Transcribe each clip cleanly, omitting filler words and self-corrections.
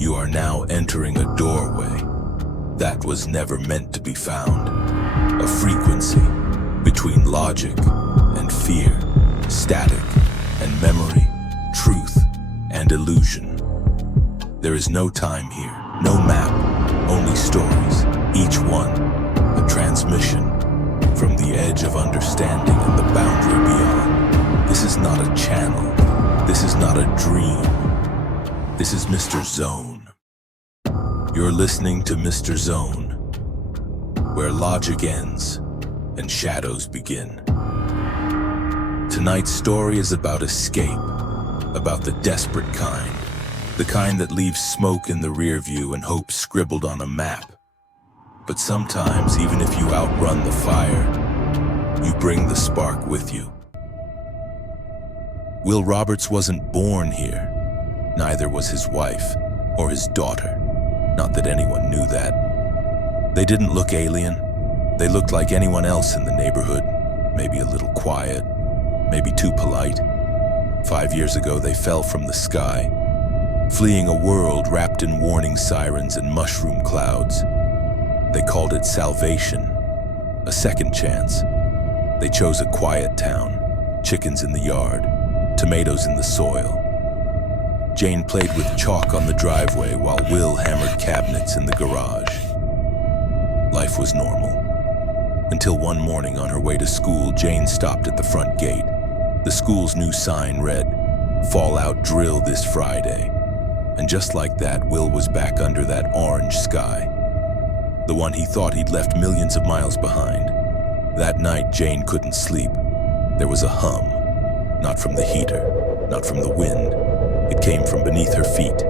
You are now entering a doorway that was never meant to be found. A frequency between logic and fear, static and memory, truth and illusion. There is no time here, no map, only stories, each one a transmission from the edge of understanding and the boundary beyond. This is not a channel. This is not a dream. This is Mr. Zone. You're listening to Mr. Zone, where logic ends and shadows begin. Tonight's story is about escape, about the desperate kind, the kind that leaves smoke in the rear view and hope scribbled on a map. But sometimes, even if you outrun the fire, you bring the spark with you. Will Roberts wasn't born here. Neither was his wife or his daughter. Not that anyone knew that. They didn't look alien. They looked like anyone else in the neighborhood. Maybe a little quiet, maybe too polite. 5 years ago, they fell from the sky, fleeing a world wrapped in warning sirens and mushroom clouds. They called it salvation, a second chance. They chose a quiet town, chickens in the yard, tomatoes in the soil. Jane played with chalk on the driveway while Will hammered cabinets in the garage. Life was normal. Until one morning on her way to school, Jane stopped at the front gate. The school's new sign read, "Fallout drill this Friday." And just like that, Will was back under that orange sky. The one he thought he'd left millions of miles behind. That night, Jane couldn't sleep. There was a hum, not from the heater, not from the wind. It came from beneath her feet.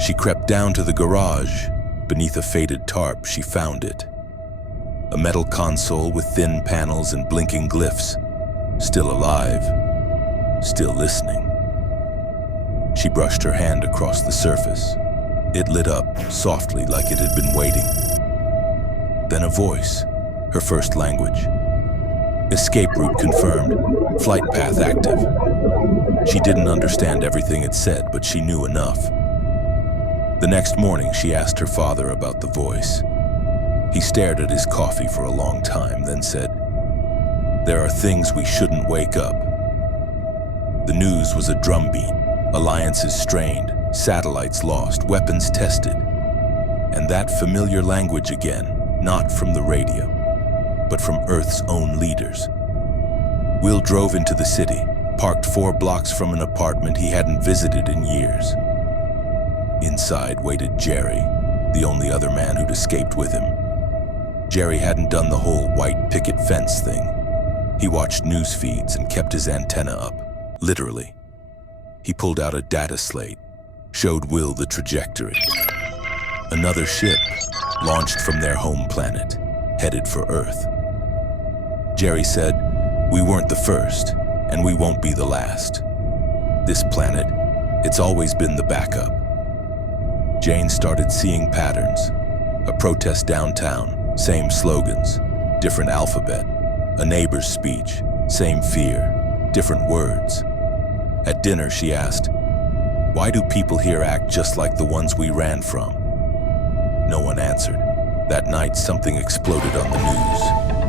She crept down to the garage. Beneath a faded tarp, she found it. A metal console with thin panels and blinking glyphs. Still alive, still listening. She brushed her hand across the surface. It lit up softly like it had been waiting. Then a voice, her first language. Escape route confirmed, flight path active. She didn't understand everything it said, but she knew enough. The next morning, she asked her father about the voice. He stared at his coffee for a long time, then said, "There are things we shouldn't wake up." The news was a drumbeat, alliances strained, satellites lost, weapons tested. And that familiar language again, not from the radio, but from Earth's own leaders. Will drove into the city, parked 4 blocks from an apartment he hadn't visited in years. Inside waited Jerry, the only other man who'd escaped with him. Jerry hadn't done the whole white picket fence thing. He watched news feeds and kept his antenna up, literally. He pulled out a data slate, showed Will the trajectory. Another ship, launched from their home planet, headed for Earth. Jerry said, "We weren't the first, and we won't be the last. This planet, it's always been the backup." Jane started seeing patterns. A protest downtown, same slogans, different alphabet. A neighbor's speech, same fear, different words. At dinner, she asked, "Why do people here act just like the ones we ran from?" No one answered. That night, something exploded on the news.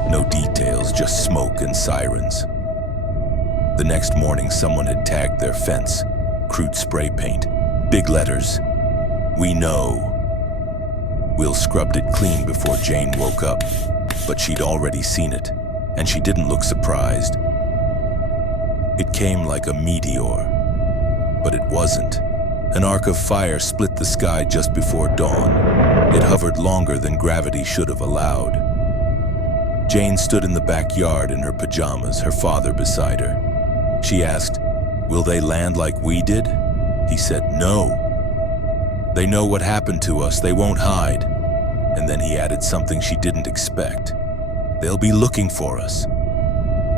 No details, just smoke and sirens. The next morning, someone had tagged their fence, crude spray paint, big letters, "We know." Will scrubbed it clean before Jane woke up, but she'd already seen it, and she didn't look surprised. It came like a meteor, but it wasn't. An arc of fire split the sky just before dawn. It hovered longer than gravity should have allowed. Jane stood in the backyard in her pajamas, her father beside her. She asked, "Will they land like we did?" He said, "No. They know what happened to us, they won't hide." And then he added something she didn't expect. "They'll be looking for us."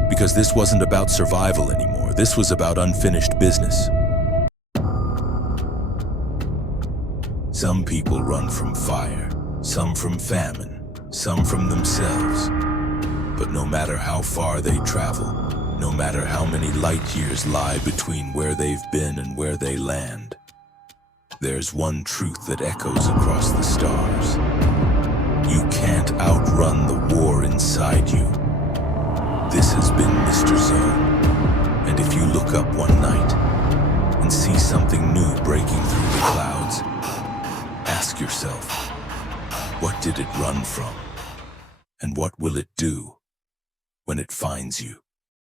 Because this wasn't about survival anymore, this was about unfinished business. Some people run from fire, some from famine, some from themselves. But no matter how far they travel, no matter how many light years lie between where they've been and where they land, There's one truth that echoes across the stars. You can't outrun the war inside you. This has been Mr. Zone, and if you look up one night and see something new breaking through the clouds, ask yourself, what did it run from? And what will it do when it finds you?